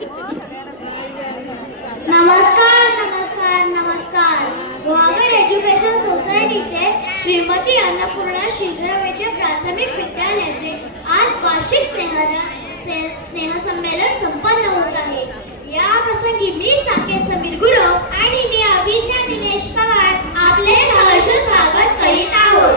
नमस्कार नमस्कार नमस्कार. गुहागर एज्युकेशन सोसायटीचे श्रीमती अन्नपूर्णा शीघ्रवैद्य प्राथमिक विद्यालयाचे आज वार्षिक स्नेहसंमेलन संपन्न होत आहे. या प्रसंगी मी साकेत समीर गुरव आणि मी अभिज्ञा दिनेश पवार आपले सहर्ष स्वागत करीत आहोत.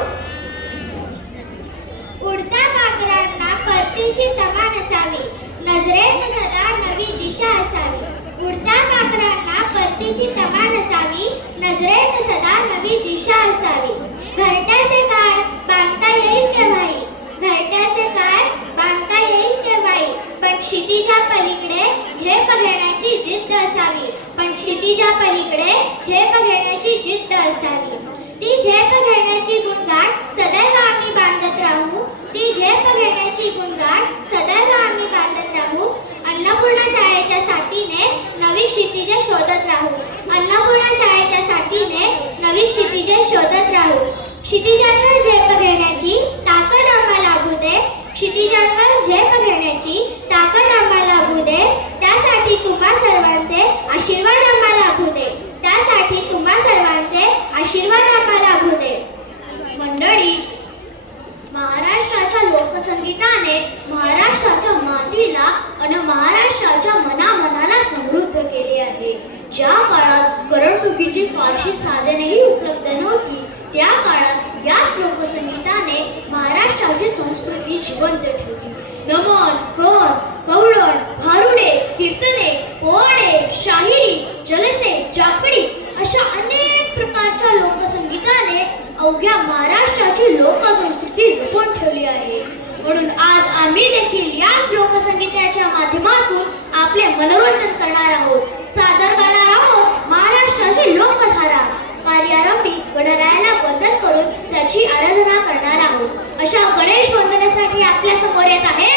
उडत्या पाखरांना परतीची तमा नसावी, नजरेत सदा नवी दिशा असावी. उडत्या पाखरांना परतीची तमा नसावी, नजरेत सदा नवी दिशा असावी. घरट्याचे काय बांधता येईल केव्हाही, घरट्याचे काय बांधता येईल केव्हाही, पण क्षितिजा पलीकडे झेप घेण्याची जिद्द असावी. पण क्षितिजा पलीकडे झेप घेण्याची जिद्द असावी. ती झेप घेण्याची गुणगाठ सदैव आम्ही बांधत राहू. ती झेप घेण्याची गुणगाठ सदैव आम्ही बांधत राहू. अन्नपूर्णा शाळेच्या साथीने नवी क्षितिजे शोधत राहू. अन्नपूर्णा शाळेच्या साथीने नवी क्षितिजे शोधत राहू. क्षितिजांवर झेप घेण्याची ताकद आम्हाला लाभू दे. क्षितिजांवर झेप घेण्याची ताकद आम्हाला लाभू दे. त्यासाठी तुम्हा सर्वांचे आशीर्वाद आम्हाला लाभू दे. त्यासाठी तुम्हा सर्वांचे आशीर्वाद आम्हाला लाभू दे. मंडळी, महाराष्ट्राच्या लोकसंगीताने महाराष्ट्राच्या मातीला आणि महाराष्ट्राच्या मनाला समृद्ध केले आहे. ज्या काळात करमणुकीची फारशी साधनेही उपलब्ध नव्हती, त्या काळात याच लोकसंगीताने महाराष्ट्राची संस्कृती जिवंत ठेवली. नमन, कवन, कवळण, भारुडे, कीर्तने, पोवाडे, शाहिरी, जलसे, जाखडी अशा अनेक प्रकारच्या लोकसंगीताने अवघ्या महाराष्ट्राची लोकसंस्कृती जपून ठेवली आहे. म्हणून आज आम्ही देखील याच लोकसंगीताच्या माध्यमातून आपले मनोरंजन करणार आहोत. सादर करणार आहोत महाराष्ट्राची लोकधारा. कार्यारंभी गणरायाला वंदन करून त्याची आराधना करणार आहोत. अशा गणेश वंदनेसाठी आपल्या समोर येत आहे